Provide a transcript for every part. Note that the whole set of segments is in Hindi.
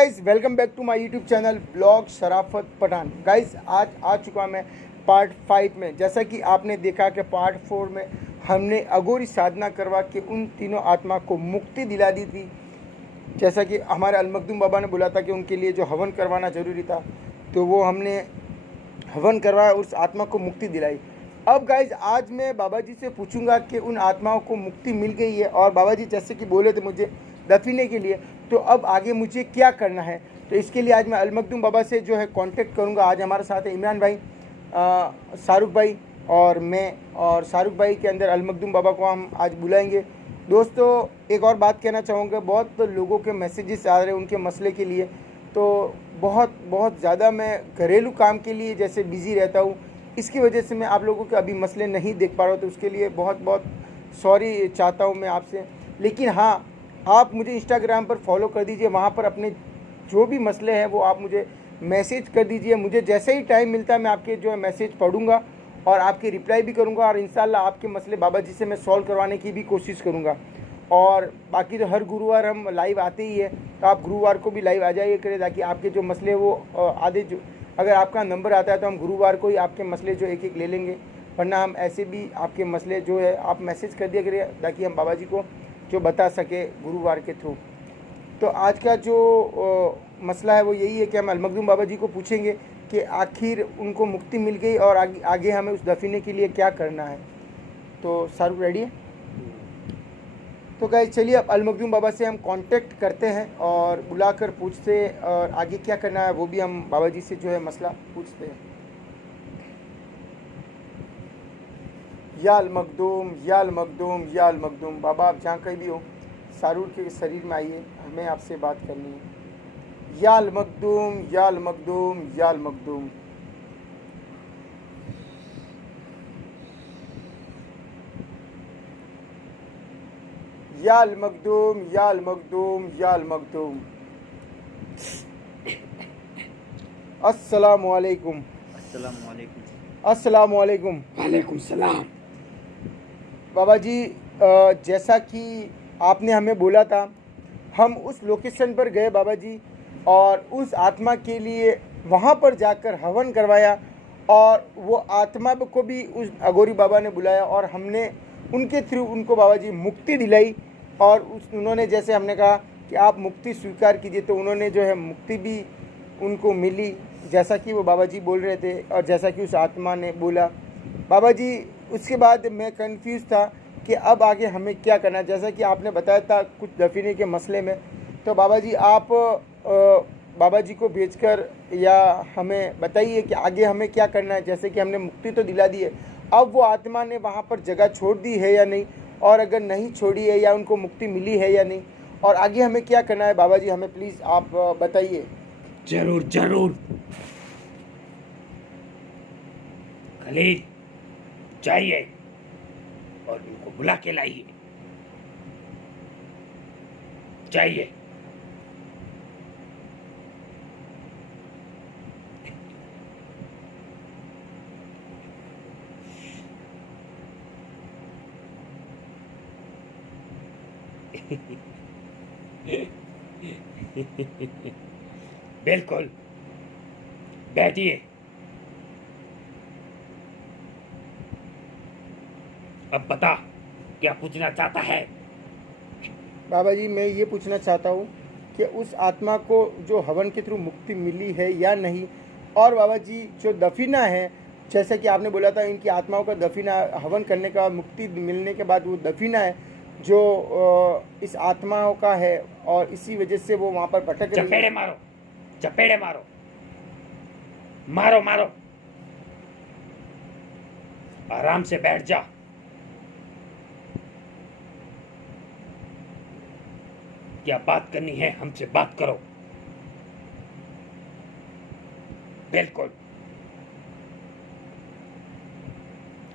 Guys, welcome back to my YouTube channel blog Sharafat Pathan. Guys, आज आ चुका मैं पार्ट 5 में। जैसा कि आपने देखा कि पार्ट 4 में हमने अघोरी साधना करवा के उन तीनों आत्मा को मुक्ति दिला दी थी। जैसा कि हमारे अलमखदूम बाबा ने बोला था कि उनके लिए जो हवन करवाना ज़रूरी था, तो वो हमने हवन करवाया, उस आत्मा को मुक्ति दिलाई। अब गाइज, आज मैं बाबा जी से पूछूंगा कि उन आत्माओं को मुक्ति मिल गई है और बाबा जी जैसे कि बोले थे मुझे दफीने के लिए, तो अब आगे मुझे क्या करना है। तो इसके लिए आज मैं अलमखदूम बाबा से जो है कांटेक्ट करूंगा। आज हमारे साथ है इमरान भाई, शाहरुख भाई और मैं, और शाहरुख भाई के अंदर अलमखदूम बाबा को हम आज बुलाएंगे। दोस्तों, एक और बात कहना चाहूँगा, बहुत लोगों के मैसेजेस आ रहे हैं उनके मसले के लिए, तो बहुत ज़्यादा मैं घरेलू काम के लिए जैसे बिज़ी रहता हूँ, इसकी वजह से मैं आप लोगों के अभी मसले नहीं देख पा रहा हूँ। तो उसके लिए बहुत सॉरी चाहता हूँ मैं आपसे। लेकिन हाँ, आप मुझे इंस्टाग्राम पर फॉलो कर दीजिए, वहाँ पर अपने जो भी मसले हैं वो आप मुझे मैसेज कर दीजिए। मुझे जैसे ही टाइम मिलता है मैं आपके जो है मैसेज पढ़ूंगा और आपके रिप्लाई भी करूंगा, और इंशाल्लाह आपके मसले बाबा जी से मैं सॉल्व करवाने की भी कोशिश करूंगा। और बाकी तो हर गुरुवार हम लाइव आते ही है, तो आप गुरुवार को भी लाइव आ जाइए करें, ताकि आपके जो मसले वो आधे जो, अगर आपका नंबर आता है तो हम गुरुवार को ही आपके मसले जो एक एक ले लेंगे, वरना हम ऐसे भी आपके मसले जो है आप मैसेज कर दिया करिए, ताकि हम बाबा जी को जो बता सके गुरुवार के थ्रू। तो आज का जो मसला है वो यही है कि हम अलमखदूम बाबा जी को पूछेंगे कि आखिर उनको मुक्ति मिल गई और आगे हमें उस दफीने के लिए क्या करना है। तो शाहरुख रेडी है? तो गाइस, चलिए अब अलमखदूम बाबा से हम कांटेक्ट करते हैं और बुलाकर पूछते हैं, और आगे क्या करना है वो भी हम बाबा जी से जो है मसला पूछते हैं। या अलमखदूम, या अलमखदूम, या अलमखदूम। बाबा, आप जहाँ कहीं भी हो, शाहरुख के शरीर में आइए, हमें आपसे बात करनी है। या अलमखदूम, या अलमखदूम, या अलमखदूम। या अलमखदूम, या अलमखदूम, या अलमखदूम। अस्सलामु अलैकुम। अस्सलामु अलैकुम। वालेकुम सलाम। बाबा जी, जैसा कि आपने हमें बोला था, हम उस लोकेशन पर गए बाबा जी, और उस आत्मा के लिए वहाँ पर जाकर हवन करवाया, और वो आत्मा को भी उस अघोरी बाबा ने बुलाया, और हमने उनके थ्रू उनको बाबा जी मुक्ति दिलाई। और उन्होंने, जैसे हमने कहा कि आप मुक्ति स्वीकार कीजिए, तो उन्होंने जो है मुक्ति भी उनको मिली, जैसा कि वो बाबा जी बोल रहे थे और जैसा कि उस आत्मा ने बोला। बाबा जी, उसके बाद मैं कंफ्यूज था कि अब आगे हमें क्या करना है। जैसा कि आपने बताया था कुछ दफीने के मसले में, तो बाबा जी आप बाबा जी को भेजकर या हमें बताइए कि आगे हमें क्या करना है। जैसे कि हमने मुक्ति तो दिला दी है, अब वो आत्मा ने वहाँ पर जगह छोड़ दी है या नहीं, और अगर नहीं छोड़ी है या उनको मुक्ति मिली है या नहीं, और आगे हमें क्या करना है बाबा जी, हमें प्लीज़ आप बताइए। जरूर जरूर। खलील, जाइए और उनको बुला के लाइए। जाइए। बिल्कुल, बैठिए। अब बता, क्या पूछना चाहता है? बाबा जी, मैं ये पूछना चाहता हूँ कि उस आत्मा को जो हवन के थ्रू मुक्ति मिली है या नहीं, और बाबा जी जो दफीना है, जैसा कि आपने बोला था इनकी आत्माओं का दफीना हवन करने का, मुक्ति मिलने के बाद वो दफीना है जो इस आत्माओं का है, और इसी वजह से वो वहाँ पर भटक रही है। चपेड़े मारो, चपेड़े मारो, मारो मारो। आराम से बैठ जा। क्या बात करनी है हमसे बात करो। बिल्कुल,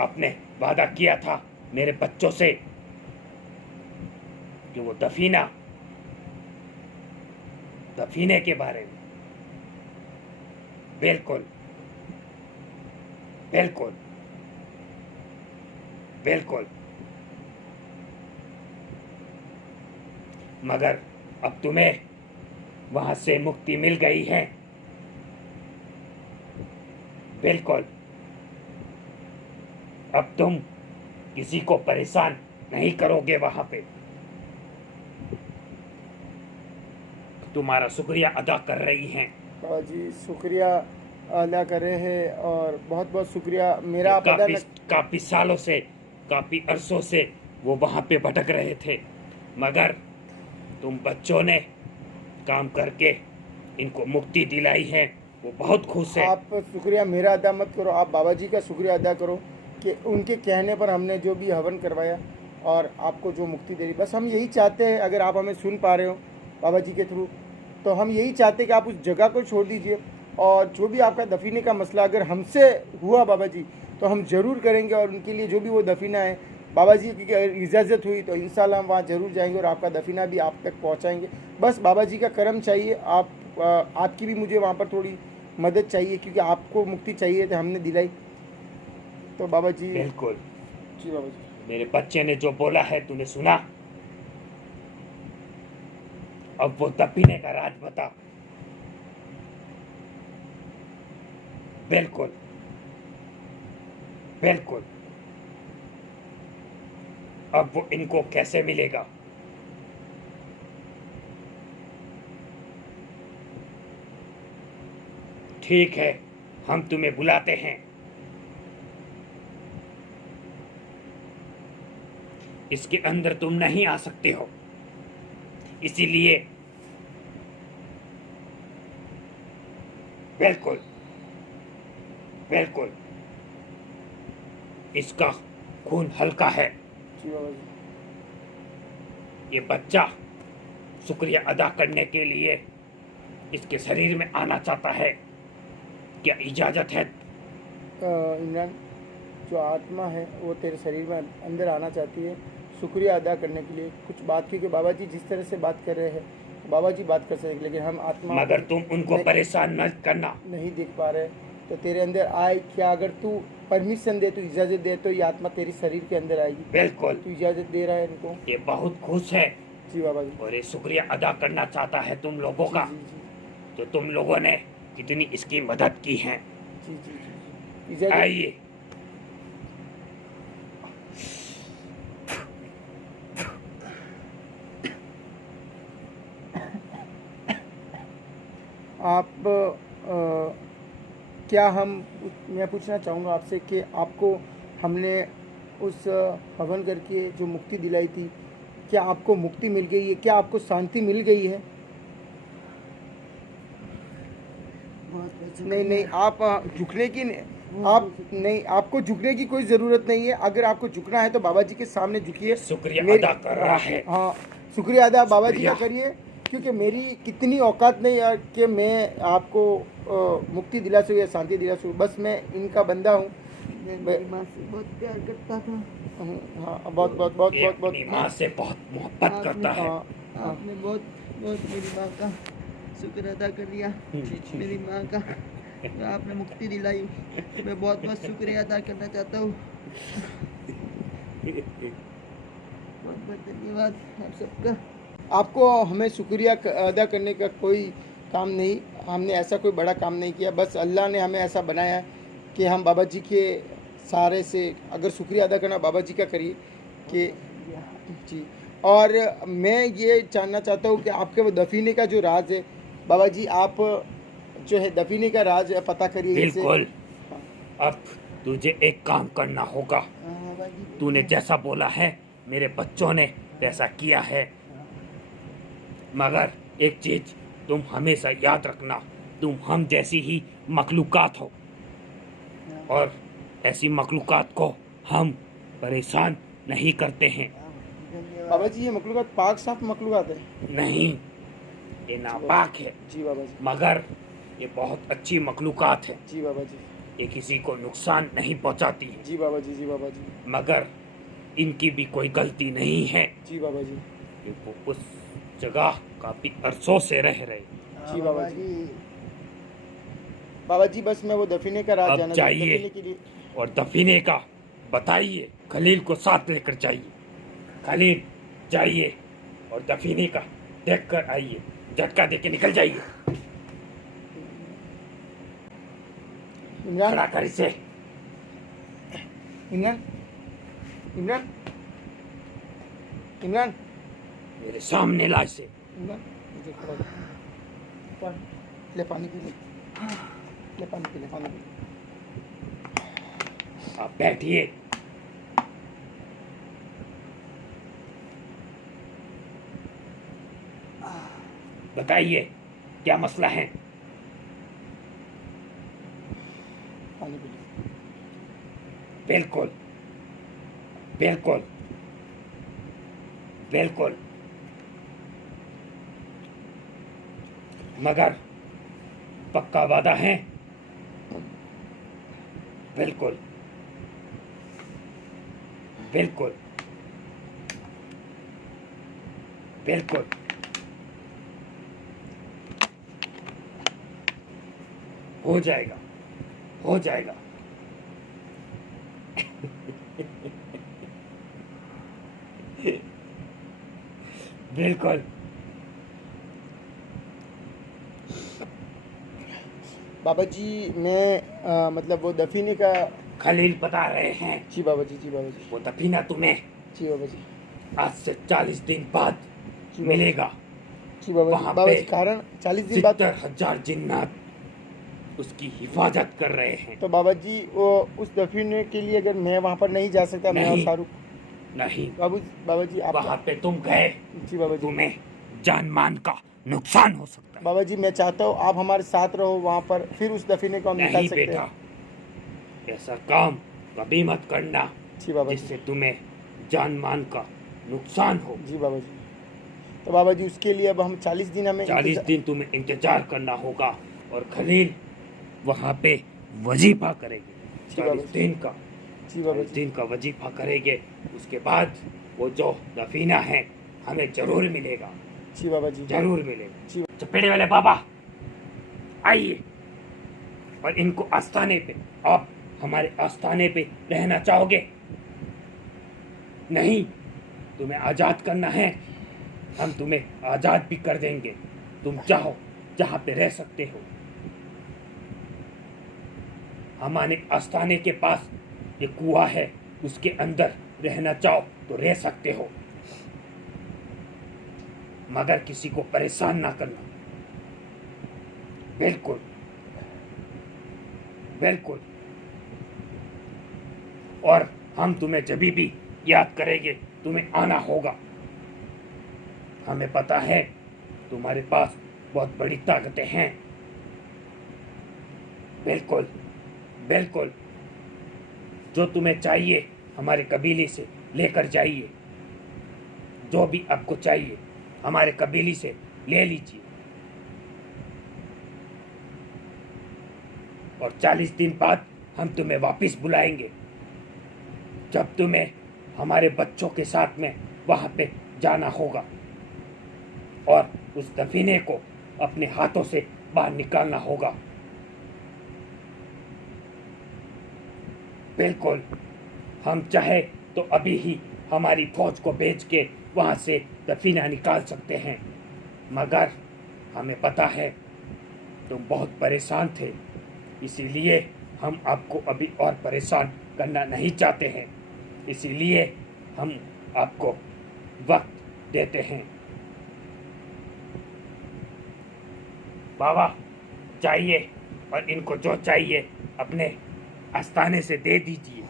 आपने वादा किया था मेरे बच्चों से कि वो दफीने के बारे में। बिल्कुल बिल्कुल बिल्कुल। मगर अब तुम्हें वहां से मुक्ति मिल गई है। बिल्कुल, अब तुम किसी को परेशान नहीं करोगे। वहां पे तुम्हारा शुक्रिया अदा कर रही हैं। बाबा जी शुक्रिया अदा कर रहे हैं और बहुत बहुत शुक्रिया। मेरा आप अदा काफी सालों से, काफी अरसों से वो वहां पे भटक रहे थे, मगर तुम बच्चों ने काम करके इनको मुक्ति दिलाई है। वो बहुत खुश है। आप शुक्रिया मेरा अदा मत करो, आप बाबा जी का शुक्रिया अदा करो कि उनके कहने पर हमने जो भी हवन करवाया और आपको जो मुक्ति दे दी। बस हम यही चाहते हैं, अगर आप हमें सुन पा रहे हो बाबा जी के थ्रू, तो हम यही चाहते हैं कि आप उस जगह को छोड़ दीजिए और जो भी आपका दफीने का मसला अगर हमसे हुआ बाबा जी तो हम ज़रूर करेंगे और उनके लिए जो भी वो दफीना है बाबा जी की अगर इजाज़त हुई तो इंशाल्लाह हम वहाँ ज़रूर जाएंगे और आपका दफीना भी आप तक पहुँचाएंगे। बस बाबा जी का करम चाहिए, आपकी भी मुझे वहाँ पर थोड़ी मदद चाहिए क्योंकि आपको मुक्ति चाहिए तो हमने दिलाई। तो बाबा जी बिल्कुल जी बाबा जी। मेरे बच्चे ने जो बोला है तूने सुना। अब वो दफीने का राज बता। बिल्कुल बिल्कुल, अब वो इनको कैसे मिलेगा? ठीक है, हम तुम्हें बुलाते हैं। इसके अंदर तुम नहीं आ सकते हो, इसीलिए बिल्कुल बिल्कुल इसका खून हल्का है। जी बाबा जी। ये बच्चा शुक्रिया अदा करने के लिए इसके शरीर में आना चाहता है। क्या इजाजत है? इमरान, जो आत्मा है वो तेरे शरीर में अंदर आना चाहती है शुक्रिया अदा करने के लिए। कुछ बात, क्योंकि बाबा जी जिस तरह से बात कर रहे हैं बाबा जी बात कर सकते, लेकिन हम आत्मा मगर तुम उनको परेशान न करना। नहीं देख पा रहे, तो तेरे अंदर आए क्या? अगर तू परमिशन दे, तू इजाज़त दे तो ये आत्मा तेरी शरीर के अंदर आएगी। बिल्कुल, तू इजाज़त दे रहा है इनको? ये बहुत खुश है जी बाबा जी। और ये शुक्रिया अदा करना चाहता है तुम लोगों का। जी जी तो तुम लोगों ने कितनी इसकी मदद की है। जी जी जी इजाज़त। आइए। आप क्या मैं पूछना चाहूँगा आपसे कि आपको हमने उस हवन करके जो मुक्ति दिलाई थी, क्या आपको मुक्ति मिल गई है? क्या आपको शांति मिल गई है? नहीं नहीं, आप झुकने की आप नहीं, आपको झुकने की कोई ज़रूरत नहीं है। अगर आपको झुकना है तो बाबा जी के सामने झुकिए। शुक्रिया अदा कर रहा है। हाँ, शुक्रिया अदा बाबा जी का करिए, क्योंकि मेरी कितनी औकात नहीं है कि मैं आपको मुक्ति दिला सकूँ या शांति दिला सकूँ। बस मैं इनका बंदा हूँ। मेरी माँ से बहुत प्यार करता था। हाँ, बहुत बहुत बहुत ये बहुत बहुत अपनी माँ से बहुत मोहब्बत करता है। आपने बहुत बहुत मेरी माँ का शुक्र अदा कर दिया। मेरी माँ का जो आपने मुक्ति दिलाई, मैं बहुत बहुत शुक्रिया अदा करना चाहता हूँ। बहुत बहुत धन्यवाद आप सबका। आपको हमें शुक्रिया अदा करने का कोई काम नहीं, हमने ऐसा कोई बड़ा काम नहीं किया। बस अल्लाह ने हमें ऐसा बनाया कि हम बाबा जी के सहारे से अगर शुक्रिया अदा करना बाबा जी का करिए कि जी। और मैं ये जानना चाहता हूँ कि आपके वो दफीने का जो राज है बाबा जी, आप जो है दफीने का राज पता करिए। बिल्कुल। अब तुझे एक काम करना होगा। तूने जैसा बोला है मेरे बच्चों ने वैसा किया है, मगर एक चीज तुम हमेशा याद रखना, तुम हम जैसी ही मखलूकात हो और ऐसी मखलूकात को हम परेशान नहीं करते हैं। बाबा जी ये मखलूकात पाक साफ मखलूकात है? नहीं, ये नापाक है। जी बाबा जी। मगर ये बहुत अच्छी मखलूकात है। जी बाबा जी। ये किसी को नुकसान नहीं पहुंचाती है। जी बाबा जी। जी बाबा जी। मगर इनकी भी कोई गलती नहीं है। जी बाबा जी। कि वो उस जगह काफी अरसों से रह रहे। जी बाबा जी। बाबा जी बस मैं वो दफीने का राज अब जाना चाहिए दफीने के लिए। और दफीने का बताइए, खलील को साथ लेकर जाइए। खलील जाइए और दफीने का देख कर आइए। झटका दे के निकल जाइए। इमरान, खड़ा कर इसे। इमरान, इमरान, इमरान, मेरे सामने ला इसे। इमरान, इधर खड़ा हो। ले पानी पी ले, ले पानी पी ले, पानी पी ले। आप बैठिए। बताइए क्या मसला है। पानी पी ले। बिल्कुल बिल्कुल बिल्कुल, मगर पक्का वादा है। बिल्कुल बिल्कुल बिल्कुल। हो जाएगा, हो जाएगा। बिल्कुल। बाबा जी मैं मतलब वो दफीने का। खलील बता रहे हैं जी बाबा जी, जी बाबा जी, वो दफीना तुम्हें जी बाबा जी, आज से 40 दिन बाद जी बाबा जी। मिलेगा। जी बाबा जी, वहाँ बाबा पे जी कारण 40 दिन बाद। 70,000 जिन्नात उसकी हिफाजत कर रहे हैं। तो बाबा जी वो उस दफीने के लिए अगर मैं वहाँ पर नहीं जा सकता, मैं और नहीं। शाहरुख। नहीं, बाबा जी आप। वहाँ पे तुम गए, जी बाबा जी, तुम्हें जान मान का नुकसान हो सकता है। बाबा जी मैं चाहता हूँ आप हमारे साथ रहो वहाँ पर, फिर उस दफीने को हम निकाल नहीं सकते बेटा, हैं। ऐसा काम कभी मत करना जी बाबा जी, जिससे तुम्हें जान मान का नुकसान हो। जी बाबा जी। तो बाबा जी उसके लिए अब हम 40 दिन हमें 40 दिन तुम्हें इंतजार करना होगा और खलील वहाँ पे वजीफा करेंगे। जी बाबा 40 जी। दिन का, जी बाबा 40 जी, दिन का वजीफा करेंगे। उसके बाद वो जो दफीना है हमें जरूर मिलेगा, जी बाबा जी, जरूर मिलेगा। जी चपेड़े वाले बाबा आइए, और इनको आस्थाने पे, आप हमारे आस्थाने पे रहना चाहोगे? नहीं, तुम्हें आज़ाद करना है, हम तुम्हें आज़ाद भी कर देंगे। तुम चाहो जहाँ पे रह सकते हो। हमारे आस्थाने के पास ये कुआं है, उसके अंदर रहना चाहो तो रह सकते हो, मगर किसी को परेशान ना करना। बिल्कुल बिल्कुल। और हम तुम्हें जब भी याद करेंगे तुम्हें आना होगा। हमें पता है तुम्हारे पास बहुत बड़ी ताकतें हैं। बिल्कुल बिल्कुल, जो तुम्हें चाहिए हमारे कबीले से लेकर जाइए। जो भी आपको चाहिए हमारे कबीले से ले लीजिए। और 40 दिन बाद हम तुम्हें वापस बुलाएंगे, जब तुम्हें हमारे बच्चों के साथ में वहाँ पे जाना होगा और उस दफीने को अपने हाथों से बाहर निकालना होगा। बिल्कुल, हम चाहे तो अभी ही हमारी फौज को भेज के वहाँ से दफीना निकाल सकते हैं, मगर हमें पता है तुम बहुत परेशान थे, इसीलिए हम आपको अभी और परेशान करना नहीं चाहते हैं। इसीलिए हम आपको वक्त देते हैं। बाबा चाहिए, और इनको जो चाहिए अपने आस्थाने से दे दीजिए।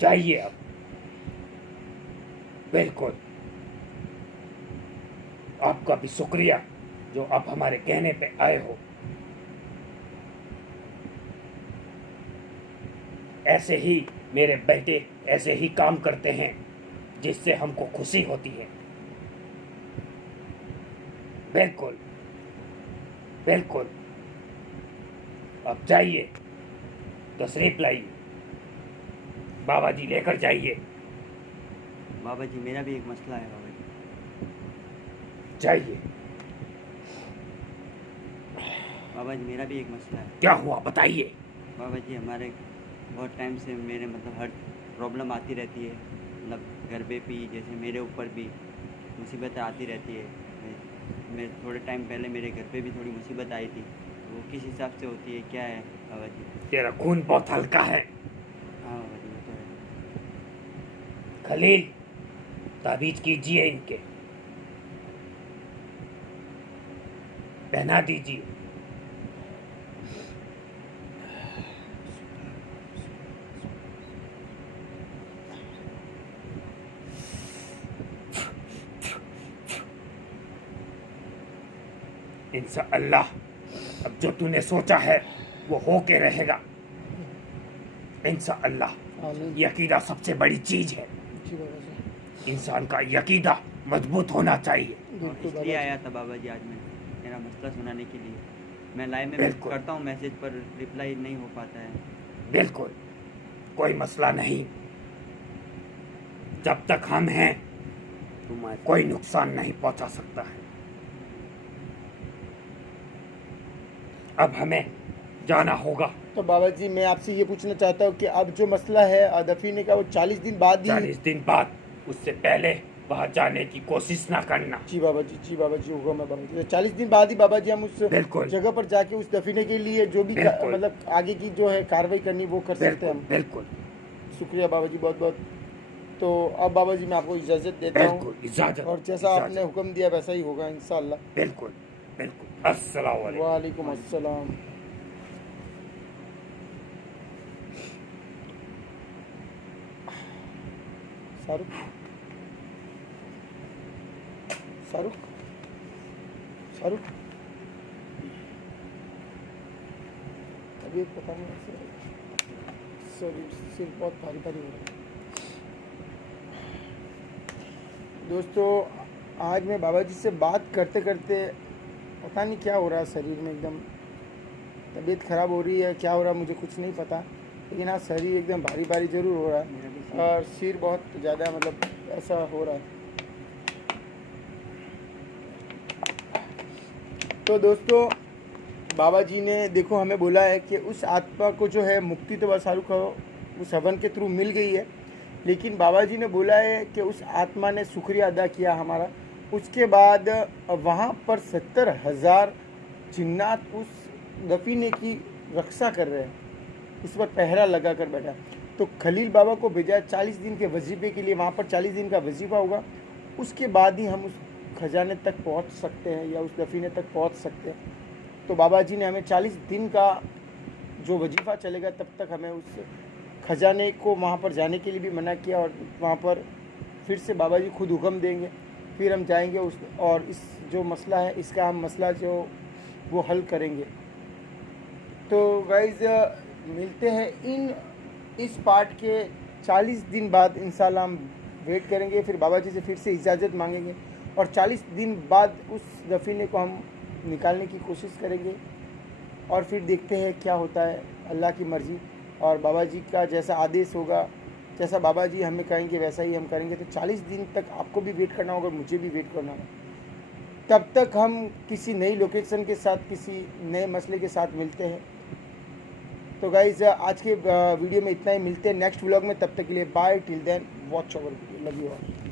चाहिए अब। बिल्कुल, आपका भी शुक्रिया जो आप हमारे कहने पे आए हो। ऐसे ही मेरे बेटे ऐसे ही काम करते हैं जिससे हमको खुशी होती है। बिल्कुल बिल्कुल, अब जाइए, तशरीफ लाइए, बाबा जी लेकर जाइए। बाबा जी मेरा भी एक मसला है बाबा जी। जाइए। बाबा जी मेरा भी एक मसला है। क्या हुआ बताइए। बाबा जी हमारे बहुत टाइम से मेरे मतलब हर प्रॉब्लम आती रहती है, मतलब घर पे भी, जैसे मेरे ऊपर भी मुसीबतें आती रहती है। मैं थोड़े टाइम पहले मेरे घर पे भी थोड़ी मुसीबत आई थी, वो किस हिसाब से होती है, क्या है बाबा जी? तेरा खून बहुत हल्का है हाँ बाबा जी, वो तो है। खलील, ताबीज कीजिए, इनके पहना दीजिए। इंशाअल्लाह अब जो तूने सोचा है वो हो के रहेगा इंशाअल्लाह। आमीन। यकीदा सबसे बड़ी चीज है, जी बाबा जी, इंसान का यकीदा मजबूत होना चाहिए। बिल्कुल बाबा इसलिए जी। आया था बाबा जी आज मैं मेरा मसला सुनाने के लिए। मैं लाइव में बिल्कुल। करता हूँ मैसेज, पर रिप्लाई नहीं हो पाता है। बिल्कुल, कोई मसला नहीं। जब तक हम हैं तुम्हें कोई नुकसान नहीं पहुंचा सकता है। अब हमें जाना होगा। तो बाबा जी मैं आपसे ये पूछना चाहता हूँ कि अब जो मसला है दफीने का वो 40 दिन बाद ही 40 दिन बाद, उससे पहले वहां जाने की कोशिश ना करना। जी बाबा जी, जी बाबा जी, होगा मैं बाबा जी। 40 दिन बाद ही बाबा जी हम उस बिल्कुल। जगह पर जाके उस दफीने के लिए जो भी बिल्कुल। मतलब आगे की जो है कार्रवाई करनी वो कर सकते हैं बिल्कुल हम। बिल्कुल शुक्रिया बाबा जी, बहुत बहुत। तो अब बाबा जी मैं आपको इजाज़त देता हूँ, बिल्कुल, इजाजत। और जैसा इजाजत। आपने हुक्म दिया वैसा ही होगा इंशाअल्लाह। बिल्कुल बिल्कुल। अस्सलाम वालेकुम। वालेकुम अस्सलाम। शाहरुख, शाहरुख, शाहरुख, अभी पता नहीं शरीर सिर बहुत भारी भारी हो रहा है। दोस्तों आज मैं बाबा जी से बात करते करते पता नहीं क्या हो रहा है, शरीर में एकदम तबीयत ख़राब हो रही है, क्या हो रहा है मुझे कुछ नहीं पता, लेकिन आज शरीर एकदम भारी भारी ज़रूर हो रहा मेरा भी है, सिर- और सिर बहुत ज़्यादा मतलब ऐसा हो रहा है। तो दोस्तों बाबा जी ने देखो हमें बोला है कि उस आत्मा को जो है मुक्ति तो बस शाहरुख उस हवन के थ्रू मिल गई है, लेकिन बाबा जी ने बोला है कि उस आत्मा ने शुक्रिया अदा किया हमारा। उसके बाद वहाँ पर 70,000 जिन्नात उस दफीने की रक्षा कर रहे हैं, इस पर पहरा लगा कर बैठा। तो खलील बाबा को भेजा 40 दिन के वजीफे के लिए, वहाँ पर 40 दिन का वजीफा होगा, उसके बाद ही हम उस खजाने तक पहुँच सकते हैं या उस दफीने तक पहुँच सकते हैं। तो बाबा जी ने हमें 40 दिन का जो वजीफ़ा चलेगा तब तक हमें उस खजाने को वहाँ पर जाने के लिए भी मना किया, और वहाँ पर फिर से बाबा जी खुद हुक्म देंगे, फिर हम जाएंगे उस, और इस जो मसला है इसका हम मसला जो वो हल करेंगे। तो गाइज़ मिलते हैं इस पार्ट के 40 दिन बाद इंशाल्लाह। हम वेट करेंगे, फिर बाबा जी से फिर से इजाज़त मांगेंगे, और 40 दिन बाद उस दफीने को हम निकालने की कोशिश करेंगे, और फिर देखते हैं क्या होता है, अल्लाह की मर्ज़ी और बाबा जी का जैसा आदेश होगा, जैसा बाबा जी हमें कहेंगे वैसा ही हम करेंगे। तो 40 दिन तक आपको भी वेट करना होगा, मुझे भी वेट करना होगा। तब तक हम किसी नई लोकेशन के साथ, किसी नए मसले के साथ मिलते हैं। तो गाइज़ आज के वीडियो में इतना ही, मिलते हैं नेक्स्ट व्लॉग में, तब तक के लिए bye, till then watch our video, love you all.